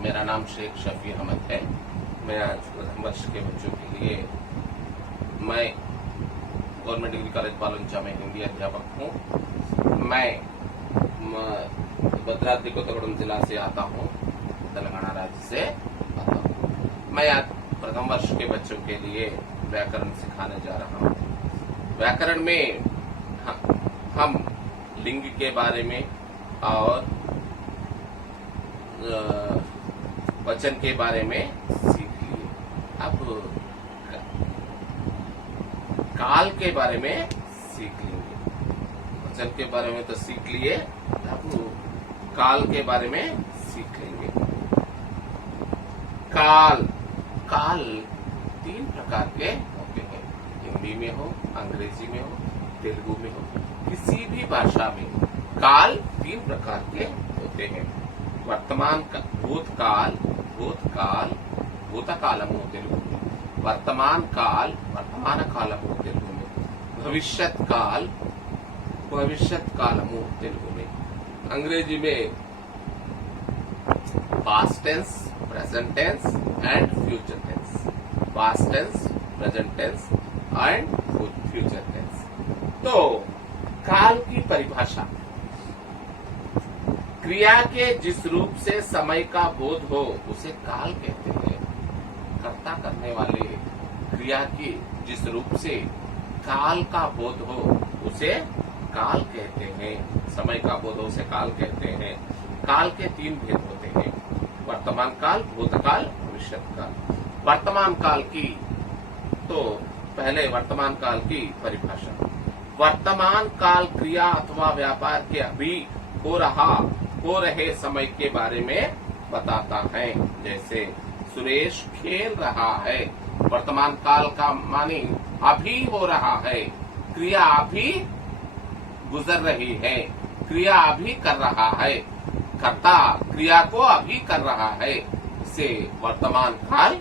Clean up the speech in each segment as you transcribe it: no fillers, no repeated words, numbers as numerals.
मेरा नाम शेख शफी अहमद है। मैं आज प्रथम वर्ष के बच्चों के लिए मैं गवर्नमेंट डिग्री कॉलेज बालुंचा में हिंदी अध्यापक हूँ। मैं भद्राद्री कोत्तगुड़म जिला से आता हूँ, तेलंगाना राज्य से आता हूँ। मैं आज प्रथम वर्ष के बच्चों के लिए व्याकरण सिखाने जा रहा हूँ। व्याकरण में हम लिंग के बारे में और वचन के बारे में सीख लिए। अब काल के बारे में सीख लेंगे। वचन के बारे में तो सीख लिए, अब काल के बारे में सीख लेंगे। काल काल 3 प्रकार के होते हैं। हिंदी में हो, अंग्रेजी में हो, तेलुगु में हो, किसी भी भाषा में काल 3 प्रकार के होते हैं। वर्तमान भूतकाल भूतकालము తెలుగు में, वर्तमान काल वर्तमान कालము తెలుగు में, भविष्यत कालము తెలుగు में, अंग्रेजी में past tense, present tense and future tense. Past tense, present tense and future tense. तो काल की परिभाषा, क्रिया के जिस रूप से समय का बोध हो उसे काल कहते हैं। कर्ता करने वाले क्रिया की जिस रूप से काल का बोध हो उसे काल कहते हैं। समय का बोध हो उसे काल कहते हैं। काल के 3 भेद होते हैं, वर्तमान काल, भूतकाल, भविष्यत काल। वर्तमान काल की, तो पहले वर्तमान काल की परिभाषा। वर्तमान काल क्रिया अथवा व्यापार के अभी हो रहे समय के बारे में बताता है। जैसे सुरेश खेल रहा है, वर्तमान काल का मानी अभी हो रहा है, क्रिया अभी गुजर रही है, क्रिया अभी कर रहा है, कर्ता क्रिया को अभी कर रहा है, इसे वर्तमान काल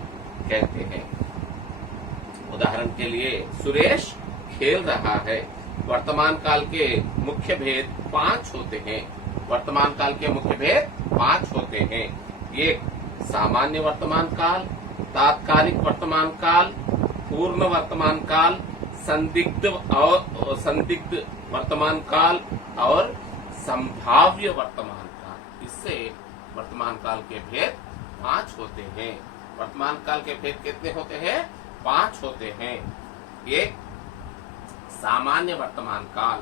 कहते हैं। उदाहरण के लिए सुरेश खेल रहा है। वर्तमान काल के मुख्य भेद 5 होते हैं। वर्तमान काल के मुख्य भेद 5 होते हैं। एक सामान्य वर्तमान काल, तात्कालिक वर्तमान काल, पूर्ण वर्तमान काल, संदिग्ध वर्तमान काल और संभाव्य वर्तमान काल। इससे वर्तमान काल के भेद 5 होते हैं। वर्तमान काल के भेद कितने होते हैं? 5 होते हैं। एक सामान्य वर्तमान काल,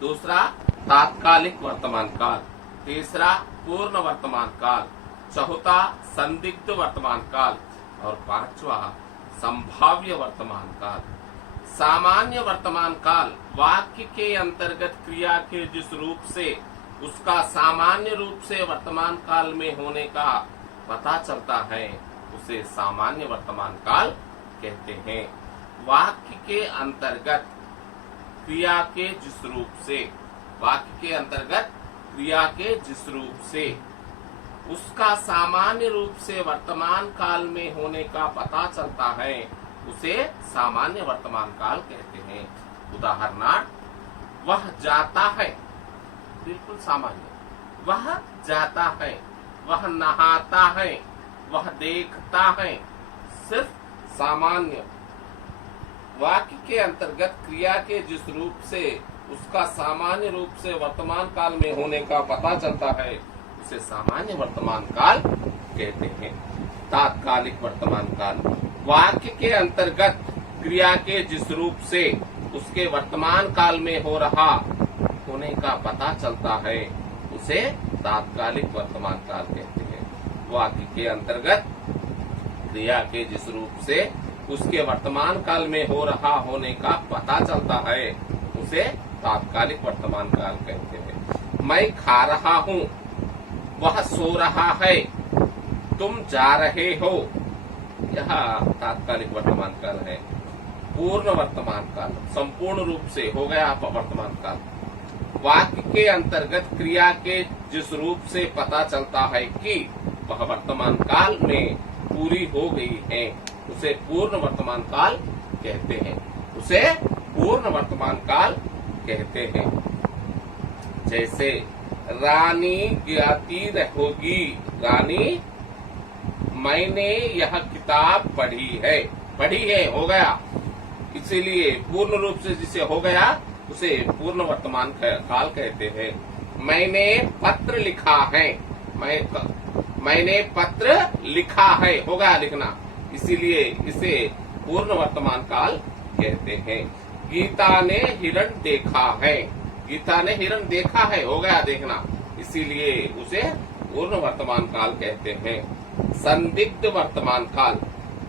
दूसरा तात्कालिक वर्तमान काल, तीसरा पूर्ण वर्तमान काल, चौथा संदिग्ध वर्तमान काल और 5वां संभाव्य वर्तमान काल। सामान्य वर्तमान काल वाक्य के अंतर्गत क्रिया के जिस रूप से उसका सामान्य रूप से वर्तमान काल में होने का पता चलता है उसे सामान्य वर्तमान काल कहते हैं। वाक्य के अंतर्गत क्रिया के जिस रूप से, वाक्य के अंतर्गत क्रिया के जिस रूप से उसका सामान्य रूप से वर्तमान काल में होने का पता चलता है उसे सामान्य वर्तमान काल कहते हैं। उदाहरणार्थ, वह जाता है, बिल्कुल सामान्य। वह जाता है, वह नहाता है, वह देखता है, सिर्फ सामान्य। वाक्य के अंतर्गत क्रिया के जिस रूप से उसका सामान्य रूप से वर्तमान काल में होने का पता चलता है उसे सामान्य वर्तमान काल कहते हैं। तात्कालिक वर्तमान काल, वाक्य के अंतर्गत क्रिया के जिस रूप से उसके वर्तमान काल में होने का पता चलता है उसे तात्कालिक वर्तमान काल कहते हैं। वाक्य के अंतर्गत क्रिया के जिस रूप से उसके वर्तमान काल में होने का पता चलता है उसे तात्कालिक वर्तमान काल कहते हैं। मैं खा रहा हूँ, वह सो रहा है, तुम जा रहे हो, यह तात्कालिक वर्तमान काल है। पूर्ण वर्तमान काल, संपूर्ण रूप से हो गया वर्तमान काल। वाक्य के अंतर्गत क्रिया के जिस रूप से पता चलता है कि वह वर्तमान काल में पूरी हो गई है उसे पूर्ण वर्तमान काल कहते हैं। उसे पूर्ण वर्तमान काल कहते हैं। जैसे रानी गाती रहोगी, रानी मैंने यह किताब पढ़ी है। पढ़ी है हो गया, इसीलिए पूर्ण रूप से जिसे हो गया उसे पूर्ण वर्तमान काल कहते हैं। मैंने पत्र लिखा है, मैंने पत्र लिखा है हो गया लिखना, इसीलिए इसे पूर्ण वर्तमान काल कहते हैं। गीता ने हिरण देखा है, गीता ने हिरण देखा है हो गया देखना, इसीलिए उसे पूर्ण वर्तमान काल कहते हैं। संदिग्ध वर्तमान काल,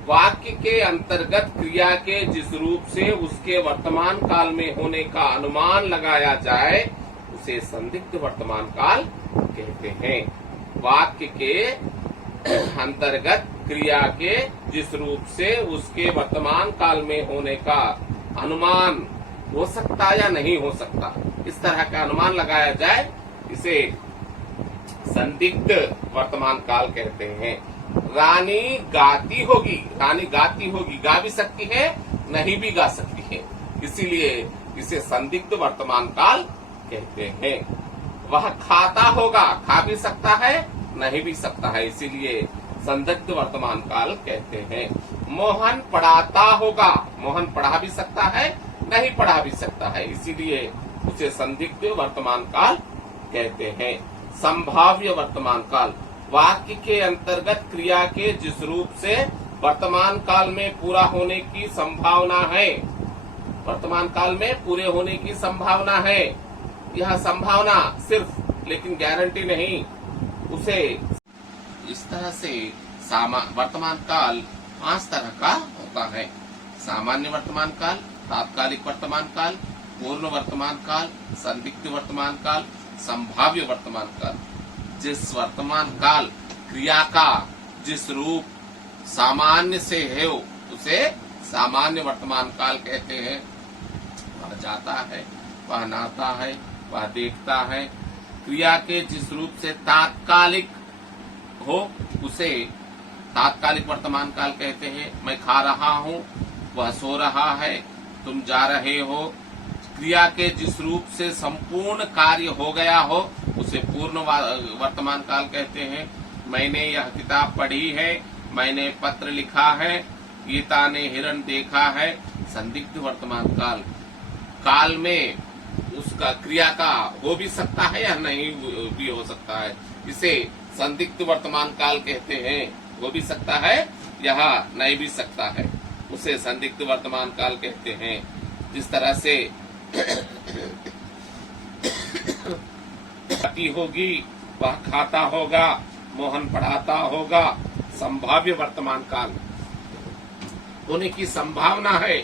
वाक्य के अंतर्गत क्रिया के जिस रूप से उसके वर्तमान काल में होने का अनुमान लगाया जाए उसे संदिग्ध वर्तमान काल कहते हैं। वाक्य के अंतर्गत क्रिया के जिस रूप से उसके वर्तमान काल में होने का अनुमान हो सकता या नहीं हो सकता, इस तरह का अनुमान लगाया जाए इसे संदिग्ध वर्तमान काल कहते हैं। रानी गाती होगी, रानी गाती होगी, गा भी सकती है नहीं भी गा सकती है, इसीलिए इसे संदिग्ध वर्तमान काल कहते हैं। वह खाता होगा, खा भी सकता है नहीं भी सकता है, इसीलिए संदिग्ध वर्तमान काल कहते हैं। मोहन पढ़ाता होगा, मोहन पढ़ा भी सकता है नहीं पढ़ा भी सकता है, इसीलिए उसे संदिग्ध वर्तमान काल कहते हैं। संभाव्य वर्तमान काल, वाक्य के अंतर्गत क्रिया के जिस रूप से वर्तमान काल में पूरा होने की संभावना है, वर्तमान काल में पूरे होने की संभावना है, यह संभावना सिर्फ लेकिन गारंटी नहीं, उसे इस तरह से वर्तमान काल 5 तरह का होता है। सामान्य वर्तमान काल, तात्कालिक वर्तमान काल, पूर्ण वर्तमान काल, संदिग्ध वर्तमान काल, संभाव्य वर्तमान काल। जिस वर्तमान काल क्रिया का जिस रूप सामान्य से है उसे सामान्य वर्तमान काल कहते हैं। वह जाता है, वह नहाता है, वह देखता है, क्रिया के जिस रूप से तात्कालिक हो उसे तात्कालिक वर्तमान काल कहते हैं। मैं खा रहा हूँ, वह सो रहा है, तुम जा रहे हो, क्रिया के जिस रूप से संपूर्ण कार्य हो गया हो उसे पूर्ण वर्तमान काल कहते हैं। मैंने यह किताब पढ़ी है, मैंने पत्र लिखा है, गीता ने हिरण देखा है, संदिग्ध वर्तमान काल। काल में उसका क्रिया का हो भी सकता है या नहीं भी हो सकता है, इसे संदिग्ध वर्तमान काल कहते हैं। हो भी सकता है यह नहीं भी सकता है, उसे संदिग्ध वर्तमान काल कहते हैं। जिस तरह से खाती होगी, वह खाता होगा, मोहन पढ़ाता होगा, संभाव्य वर्तमान काल होने की संभावना है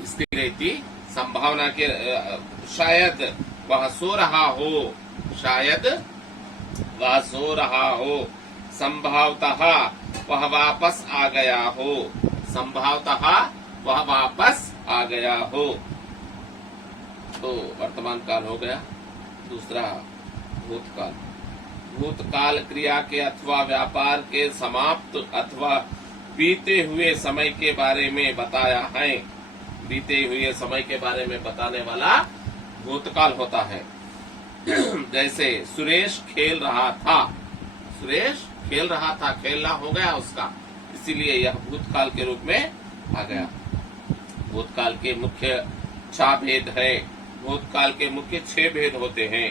इसकी रहती संभावना के शायद वह सो रहा हो, शायद वह सो रहा हो, संभवतः वह वापस आ गया हो, संभवतः वह वापस आ गया हो। तो वर्तमान काल हो गया। दूसरा भूतकाल, भूतकाल क्रिया के अथवा व्यापार के समाप्त अथवा बीते हुए समय के बारे में बताया है। बीते हुए समय के बारे में बताने वाला भूतकाल होता है। जैसे सुरेश खेल रहा था, सुरेश खेल रहा था, खेलना हो गया उसका, इसीलिए यह भूतकाल के रूप में आ गया। भूतकाल के मुख्य 6 भेद है। भूतकाल के मुख्य 6 भेद होते हैं।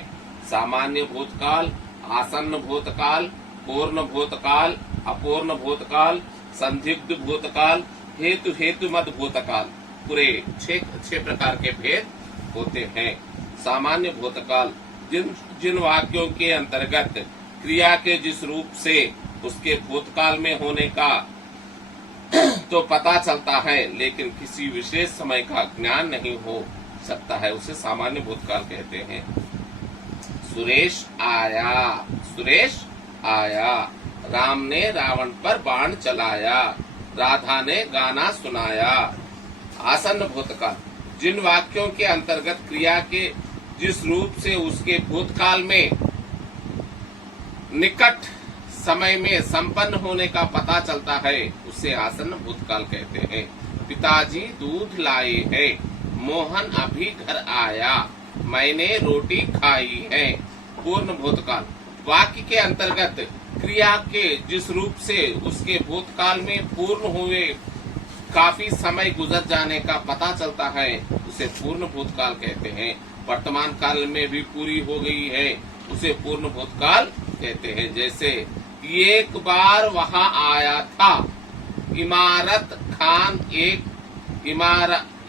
सामान्य भूतकाल, आसन्न भूतकाल, पूर्ण भूतकाल, अपूर्ण भूतकाल, संदिग्ध भूतकाल, हेतु हेतुमत भूतकाल। पूरे 6 प्रकार के भेद होते हैं। सामान्य भूतकाल, जिन वाक्यों के अंतर्गत क्रिया के जिस रूप से उसके भूतकाल में होने का तो पता चलता है लेकिन किसी विशेष समय का ज्ञान नहीं हो सकता है, उसे सामान्य भूतकाल कहते हैं। सुरेश आया, सुरेश आया, राम ने रावण पर बाण चलाया, राधा ने गाना सुनाया। आसन्न भूतकाल, जिन वाक्यों के अंतर्गत क्रिया के जिस रूप से उसके भूतकाल में निकट समय में संपन्न होने का पता चलता है उसे आसन्न भूतकाल कहते हैं। पिताजी दूध लाए हैं, मोहन अभी घर आया, मैंने रोटी खाई है। पूर्ण भूतकाल, वाक्य के अंतर्गत क्रिया के जिस रूप से उसके भूतकाल में पूर्ण हुए काफी समय गुजर जाने का पता चलता है उसे पूर्ण भूतकाल कहते हैं। वर्तमान काल में भी पूरी हो गई है उसे पूर्ण भूतकाल कहते हैं। जैसे एक बार वहां आया था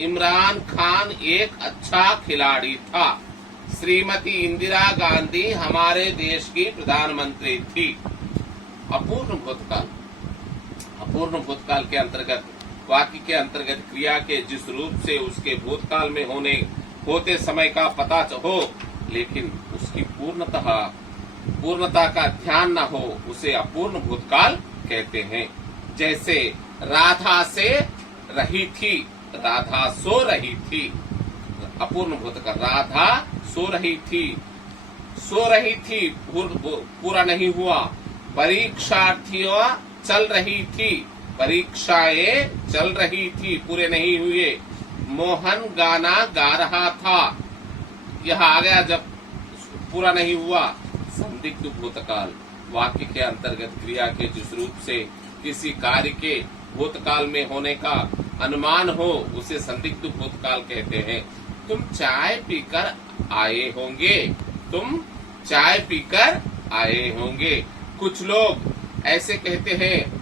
इमरान खान एक अच्छा खिलाड़ी था। श्रीमती इंदिरा गांधी हमारे देश की प्रधानमंत्री थी। अपूर्ण भूतकाल। अपूर्ण भूतकाल के अंतर्गत वाक्य के अंतर्गत क्रिया के जिस रूप से उसके भूतकाल में होते समय का पता हो लेकिन उसकी पूर्णता का ध्यान न हो उसे अपूर्ण भूतकाल कहते हैं। जैसे राधा से रही थी, राधा सो रही थी। अपूर्ण भूतकाल। राधा सो रही थी पूरा नहीं हुआ। परीक्षार्थियों चल रही थी, परीक्षाएं चल रही थी पूरे नहीं हुए। मोहन गाना गा रहा था, यह आ गया जब पूरा नहीं हुआ। संदिग्ध भूतकाल। वाक्य के अंतर्गत क्रिया के जिस रूप से किसी कार्य के भूतकाल में होने का अनुमान हो उसे संदिग्ध भूतकाल कहते हैं। तुम चाय पीकर आए होंगे, तुम चाय पीकर आए होंगे। कुछ लोग ऐसे कहते हैं,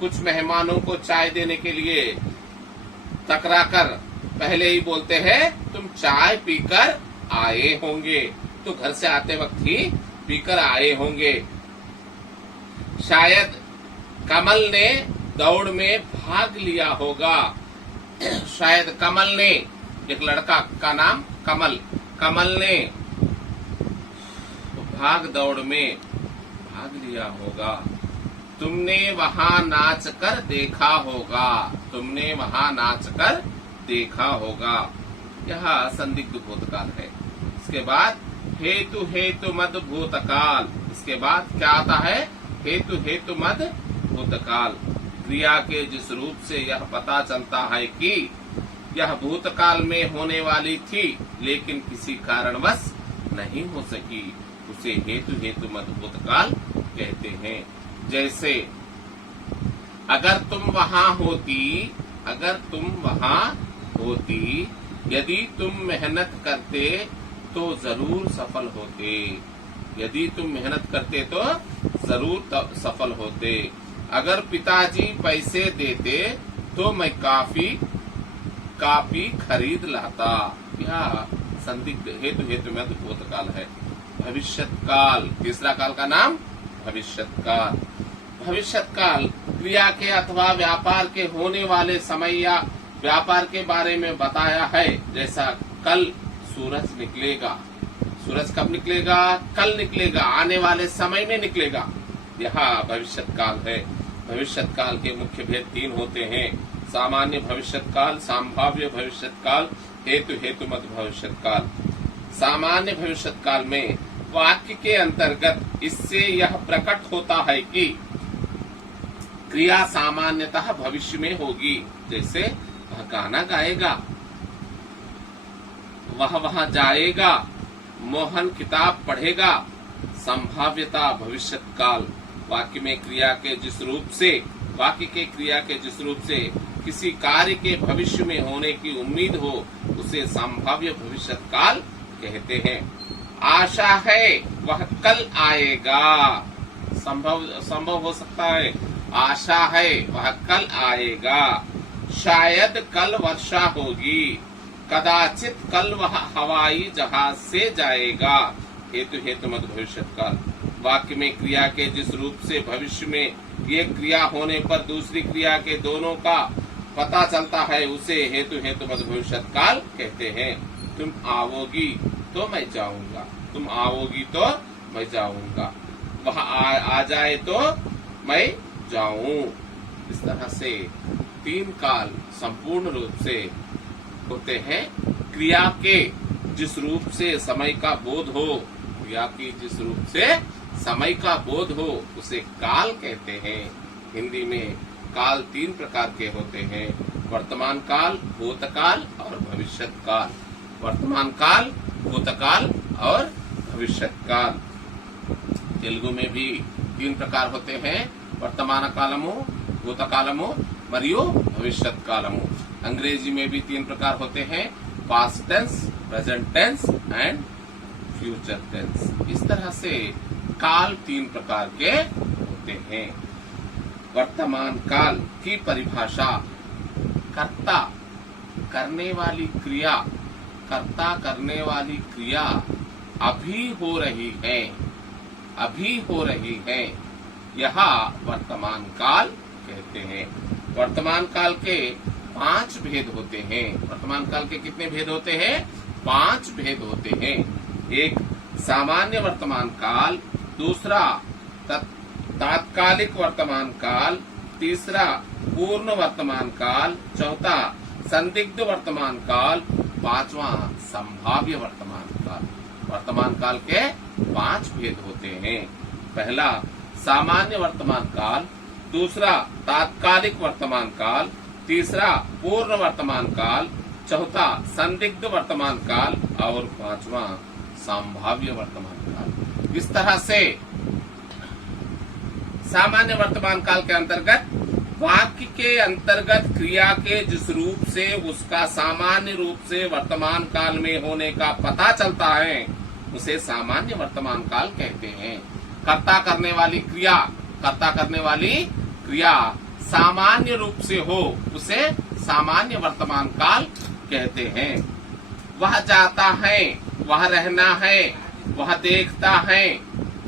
कुछ मेहमानों को चाय देने के लिए टकराकर पहले ही बोलते हैं तुम चाय पीकर आए होंगे, तो घर से आते वक्त ही पीकर आए होंगे। शायद कमल ने दौड़ में भाग लिया होगा। शायद कमल ने, एक लड़का का नाम कमल ने दौड़ में भाग लिया होगा। तुमने वहां नाच कर देखा होगा, तुमने वहां नाच कर देखा होगा। यह संदिग्ध भूतकाल है। इसके बाद हेतु मद भूतकाल। इसके बाद क्या आता है? हेतु मद भूतकाल। क्रिया के जिस रूप से यह पता चलता है कि यह भूतकाल में होने वाली थी लेकिन किसी कारणवश नहीं हो सकी उसे हेतु मद भूतकाल कहते हैं। जैसे अगर तुम वहां होती, यदि तुम मेहनत करते तो जरूर सफल होते। यदि तुम मेहनत करते तो जरूर सफल होते। अगर पिताजी पैसे देते तो मैं काफी खरीद लाता। यह संदिग्ध हेतु में भूतकाल है। भविष्यत काल। तीसरा काल का नाम भविष्यत काल। भविष्यत काल क्रिया के अथवा व्यापार के होने वाले समय या व्यापार के बारे में बताया है। जैसा कल सूरज निकलेगा। सूरज कब निकलेगा? कल निकलेगा, आने वाले समय में निकलेगा। यह भविष्यत काल है। भविष्यत काल के मुख्य भेद 3 होते हैं। सामान्य भविष्यत काल, संभाव्य भविष्यत काल, हेतु मद भविष्यत काल। सामान्य भविष्यत काल में वाक्य के अंतर्गत इससे यह प्रकट होता है कि क्रिया सामान्यतः भविष्य में होगी। जैसे वह गाना गाएगा, वह वहां जाएगा, मोहन किताब पढ़ेगा। संभाव्यता भविष्यत काल। वाक्य के क्रिया के जिस रूप से किसी कार्य के भविष्य में होने की उम्मीद हो उसे संभाव्य भविष्यत काल कहते हैं। आशा है वह कल आएगा। संभव हो सकता है। आशा है वह कल आएगा। शायद कल वर्षा होगी। कदाचित कल वह हवाई जहाज से जाएगा। हेतु मद भविष्यत काल। वाक्य में क्रिया के जिस रूप से भविष्य में एक क्रिया होने पर दूसरी क्रिया के दोनों का पता चलता है उसे हेतु मद भविष्यत काल कहते हैं। तुम आओगी तो मैं जाऊंगा, तुम आओगी तो मैं जाऊंगा, वह आ जाए तो मैं जाऊं। इस तरह से 3 काल संपूर्ण रूप से होते हैं। क्रिया के जिस रूप से समय का बोध हो, क्रिया की जिस रूप से समय का बोध हो उसे काल कहते हैं। हिंदी में काल 3 प्रकार के होते हैं। वर्तमान काल, भूतकाल और भविष्यत काल। वर्तमान काल, भूतकाल और भविष्यत काल। तेलुगु में भी 3 प्रकार होते हैं, वर्तमान कालमु, भूतकालमु मरियो भविष्यत कालमु। अंग्रेजी में भी 3 प्रकार होते हैं, past tense, present tense and future tense. इस तरह से काल 3 प्रकार के होते हैं। वर्तमान काल की परिभाषा कर्ता करने वाली क्रिया, कर्ता करने वाली क्रिया अभी हो रही है, अभी हो रही है, यह वर्तमान काल कहते हैं। वर्तमान काल के 5 भेद होते हैं। वर्तमान काल के कितने भेद होते हैं? 5 भेद होते हैं। एक सामान्य वर्तमान काल, दूसरा तात्कालिक वर्तमान काल, तीसरा पूर्ण वर्तमान काल, चौथा संदिग्ध वर्तमान काल, पांचवा संभाव्य वर्तमान काल। वर्तमान काल के 5 भेद होते हैं। पहला सामान्य वर्तमान काल, दूसरा तात्कालिक वर्तमान काल, तीसरा पूर्ण वर्तमान काल, चौथा संदिग्ध वर्तमान काल और पांचवा संभाव्य वर्तमान काल। इस तरह से सामान्य वर्तमान काल के अंतर्गत वाक्य के अंतर्गत क्रिया के जिस रूप से उसका सामान्य रूप से वर्तमान काल में होने का पता चलता है उसे सामान्य वर्तमान काल कहते हैं। कर्ता करने वाली क्रिया, कर्ता करने वाली क्रिया सामान्य रूप से हो उसे सामान्य वर्तमान काल कहते हैं। वह जाता है, वह रहना है, वह देखता है,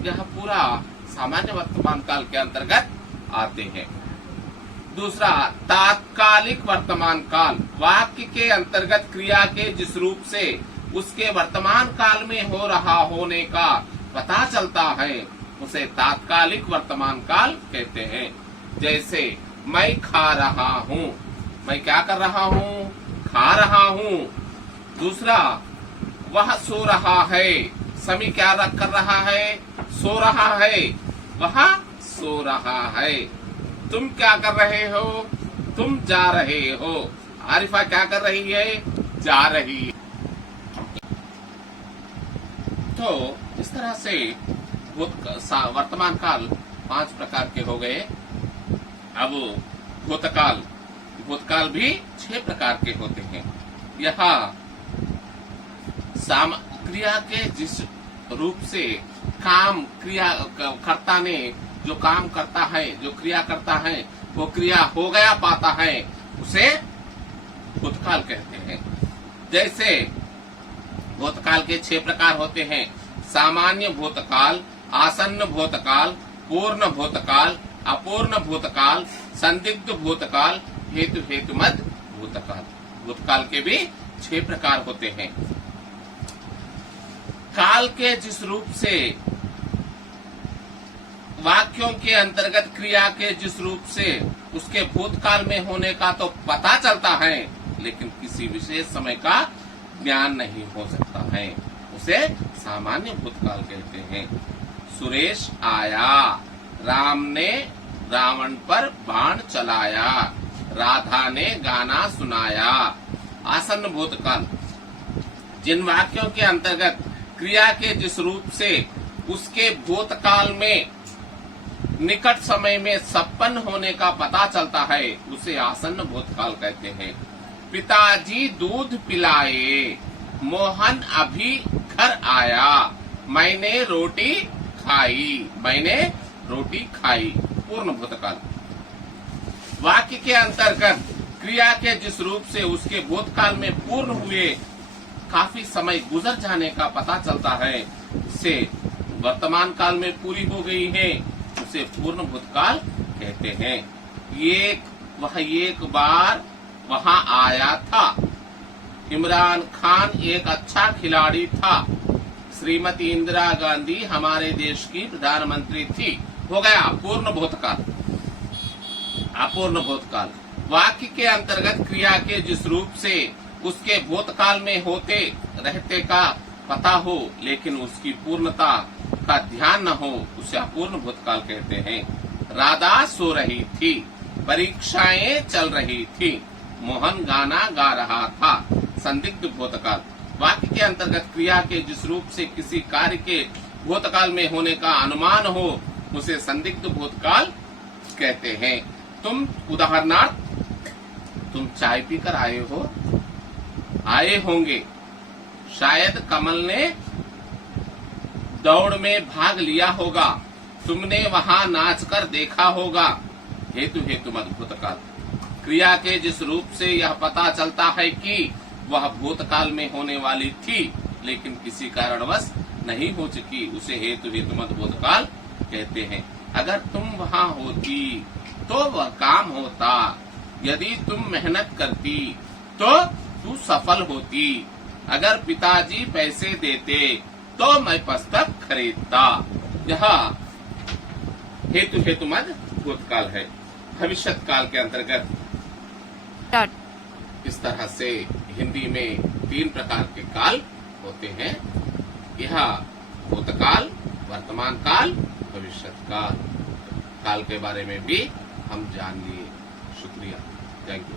यह पूरा सामान्य वर्तमान काल के अंतर्गत आते हैं। दूसरा तात्कालिक वर्तमान काल, वाक्य के अंतर्गत क्रिया के जिस रूप से उसके वर्तमान काल में हो रहा होने का पता चलता है उसे तात्कालिक वर्तमान काल कहते हैं। जैसे मैं खा रहा हूँ, मैं क्या कर रहा हूँ? खा रहा हूँ। दूसरा वह सो रहा है, समी क्या कर रहा है? सो रहा है, वह सो रहा है। तुम क्या कर रहे हो? तुम जा रहे हो। आरिफा क्या कर रही है? जा रही है। तो इस तरह से वर्तमान काल 5 प्रकार के हो गए। अब भूतकाल, भूतकाल भी 6 प्रकार के होते हैं। यहाँ क्रिया के जिस रूप से काम क्रिया कर्ता ने जो काम करता है, जो क्रिया करता है, वो क्रिया हो गया पाता है उसे भूतकाल कहते हैं। जैसे भूतकाल के 6 प्रकार होते हैं, सामान्य भूतकाल, आसन्न भूतकाल, पूर्ण भूतकाल, अपूर्ण भूतकाल, संदिग्ध भूतकाल, हेतु हेतुमत भूतकाल। भूतकाल के भी 6 प्रकार होते हैं। काल के जिस रूप से वाक्यों के अंतर्गत क्रिया के जिस रूप से उसके भूतकाल में होने का तो पता चलता है, लेकिन किसी विशेष समय का ज्ञान नहीं हो सकता है, उसे सामान्य भूतकाल कहते हैं। सुरेश आया, राम ने रावण पर बाण चलाया, राधा ने गाना सुनाया। आसन्न भूतकाल, जिन वाक्यों के अंतर्गत क्रिया के जिस रूप से उसके भूतकाल में निकट समय में संपन्न होने का पता चलता है उसे आसन्न भूतकाल कहते हैं। पिताजी दूध पिलाए, मोहन अभी घर आया, मैंने रोटी खाई, मैंने रोटी खाई। पूर्ण भूतकाल, वाक्य के अंतर्गत क्रिया के जिस रूप से उसके भूतकाल में पूर्ण हुए काफी समय गुजर जाने का पता चलता है, से वर्तमान काल में पूरी हो गई है, उसे पूर्ण भूतकाल कहते हैं। वह एक बार वहां आया था, इमरान खान एक अच्छा खिलाड़ी था, श्रीमती इंदिरा गांधी हमारे देश की प्रधानमंत्री थी। हो गया पूर्ण भूतकाल। अपूर्ण भूतकाल, वाक्य के अंतर्गत क्रिया के जिस रूप से उसके भूतकाल में होते रहते का पता हो लेकिन उसकी पूर्णता का ध्यान न हो, उसे अपूर्ण भूतकाल कहते हैं। राधा सो रही थी, परीक्षाएं चल रही थी, मोहन गाना गा रहा था। संदिग्ध भूतकाल, वाक्य के अंतर्गत क्रिया के जिस रूप से किसी कार्य के भूतकाल में होने का अनुमान हो उसे संदिग्ध भूतकाल कहते हैं। तुम उदाहरणार्थ तुम चाय पीकर आए होंगे, शायद कमल ने दौड़ में भाग लिया होगा, तुमने वहां नाचकर देखा होगा। हेतु हेतुमत भूतकाल क्रिया के जिस रूप से यह पता चलता है कि वह भूतकाल में होने वाली थी लेकिन किसी कारणवश नहीं हो चुकी, उसे हेतु हेतुमत भूतकाल कहते हैं। अगर तुम वहां होती तो वह काम होता, यदि तुम मेहनत करती तो तू सफल होती, अगर पिताजी पैसे देते तो मैं पुस्तक खरीदता। यह हेतु हेतुमत भूतकाल है। भविष्यत काल के अंतर्गत इस तरह से हिंदी में 3 प्रकार के काल होते हैं। यह भूतकाल, वर्तमान काल, भविष्यत काल के बारे में भी हम जान लिए। शुक्रिया, थैंक यू।